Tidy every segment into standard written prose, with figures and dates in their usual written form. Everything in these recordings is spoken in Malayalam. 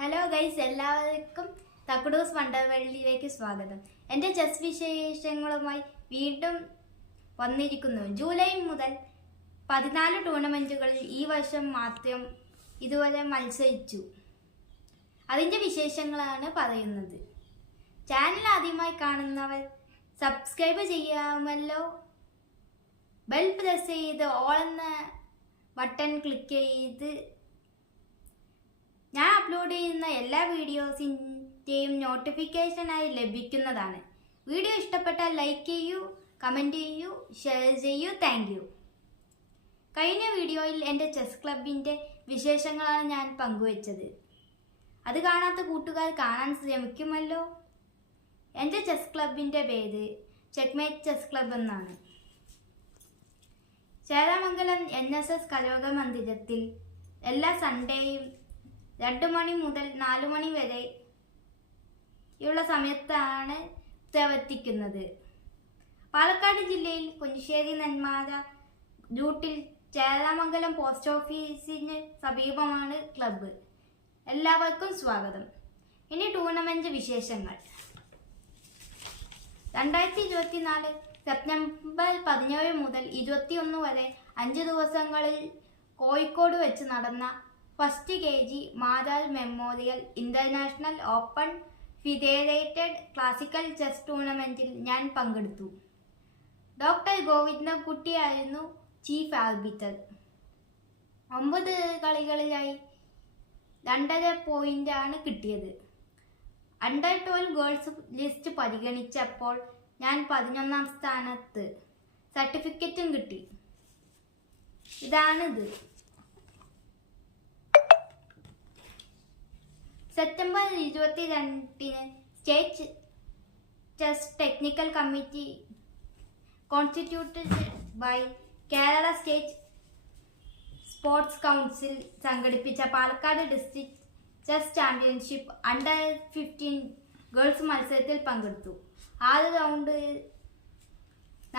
ഹലോ ഗൈസ്, എല്ലാവർക്കും തക്കുടൂസ് വണ്ടർവേൾഡിലേക്ക് സ്വാഗതം. എൻ്റെ ചെസ് വിശേഷങ്ങളുമായി വീണ്ടും വന്നിരിക്കുന്നു. ജൂലൈ മുതൽ 14 ടൂർണമെൻറ്റുകളിൽ ഈ വർഷം മാത്രം ഇതുവരെ മത്സരിച്ചു. അതിൻ്റെ വിശേഷങ്ങളാണ് പറയുന്നത്. ചാനൽ ആദ്യമായി കാണുന്നവർ സബ്സ്ക്രൈബ് ചെയ്യാമല്ലോ. ബെൽ പ്രസ് ചെയ്ത് ഓൾ എന്ന ബട്ടൺ ക്ലിക്ക് ചെയ്ത് ഞാൻ അപ്ലോഡ് ചെയ്യുന്ന എല്ലാ വീഡിയോസിൻ്റെയും നോട്ടിഫിക്കേഷനായി ലഭിക്കുന്നതാണ്. വീഡിയോ ഇഷ്ടപ്പെട്ടാൽ ലൈക്ക് ചെയ്യൂ, കമൻറ്റ് ചെയ്യൂ, ഷെയർ ചെയ്യൂ. Thank you. കഴിഞ്ഞ വീഡിയോയിൽ എൻ്റെ ചെസ് ക്ലബിൻ്റെ വിശേഷങ്ങളാണ് ഞാൻ പങ്കുവച്ചത്. അത് കാണാത്ത കൂട്ടുകാർ കാണാൻ ശ്രമിക്കുമല്ലോ. എൻ്റെ ചെസ് ക്ലബിൻ്റെ പേര് ചെക്ക്മേറ്റ് ചെസ് ക്ലബ് എന്നാണ്. ചേരാമംഗലം NSS കലോക മന്ദിരത്തിൽ എല്ലാ സൺഡേയും 2 മണി മുതൽ 4 മണി വരെ ഉള്ള സമയത്താണ് പ്രവർത്തിക്കുന്നത്. പാലക്കാട് ജില്ലയിൽ കുഞ്ചശ്ശേരി നെന്മാറ റൂട്ടിൽ ചേരാമംഗലം പോസ്റ്റ് ഓഫീസിന് സമീപമാണ് ക്ലബ്ബ്. എല്ലാവർക്കും സ്വാഗതം. ഇനി ടൂർണമെന്റ് വിശേഷങ്ങൾ. 2024 സെപ്റ്റംബർ 17 മുതൽ 21 വരെ 5 ദിവസങ്ങളിൽ കോഴിക്കോട് വെച്ച് നടന്ന first KG Marar memorial international open federated classical chess ടൂർണമെന്റിൽ ഞാൻ പങ്കെടുത്തു. ഡോക്ടർ ഗോവിന്ദൻകുട്ടിയായിരുന്നു ചീഫ് ആർബിറ്റർ. 9 കളികളിലായി 2.5 പോയിന്റാണ് കിട്ടിയത്. അണ്ടർ 12 ഗേൾസ് ലിസ്റ്റ് പരിഗണിച്ചപ്പോൾ ഞാൻ 11ാം സ്ഥാനത്ത്. സർട്ടിഫിക്കറ്റും കിട്ടി. ഇതാണിത്. September 22 state chess technical committee constituted by Kerala state sports council സംഘടിപ്പിച്ച Palakkad district chess championship under 15 girls മത്സരത്തിൽ പങ്കെടുത്തു. 6 റൗണ്ട്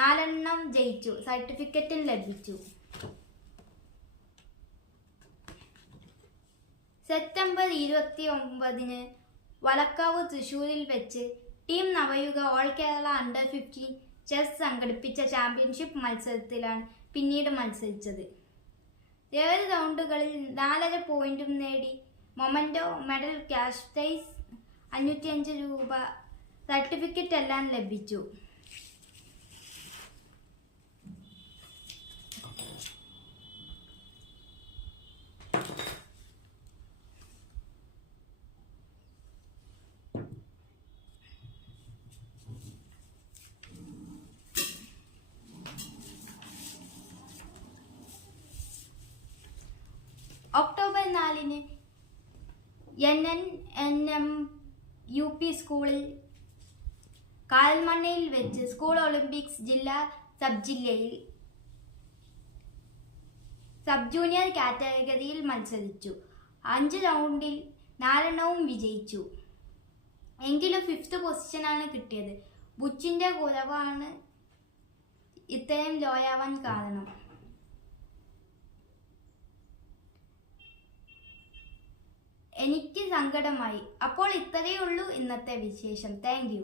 4 ജയിച്ചു. സർട്ടിഫിക്കറ്റും ലഭിച്ചു. സെപ്റ്റംബർ 29 വളക്കാവ് തൃശ്ശൂരിൽ വെച്ച് team Navayuga all Kerala under 15 chess സംഘടിപ്പിച്ച ചാമ്പ്യൻഷിപ്പ് മത്സരത്തിലാണ് പിന്നീട് മത്സരിച്ചത്. 7 റൗണ്ടുകളിൽ 4.5 പോയിന്റും നേടി. മൊമെന്റോ, മെഡൽ, ക്യാഷ് പ്രൈസ് 505 രൂപ, സർട്ടിഫിക്കറ്റ് എല്ലാം ലഭിച്ചു. ഒക്ടോബർ 4 NNM UP സ്കൂളിൽ കാൽമണ്ണയിൽ വെച്ച് സ്കൂൾ ഒളിമ്പിക്സ് ജില്ലാ സബ് ജില്ലയിൽ സബ് ജൂനിയർ കാറ്റഗറിയിൽ മത്സരിച്ചു. 5 റൗണ്ടിൽ 4 വിജയിച്ചു. എങ്കിലും 5th പൊസിഷനാണ് കിട്ടിയത്. ബുച്ചിന്റെ കുറവാണ് ഇത്രയും ലോയാവാൻ കാരണം. എനിക്ക് സങ്കടമായി. അപ്പോൾ ഇത്രയേ ഉള്ളൂ ഇന്നത്തെ വിശേഷം. Thank you.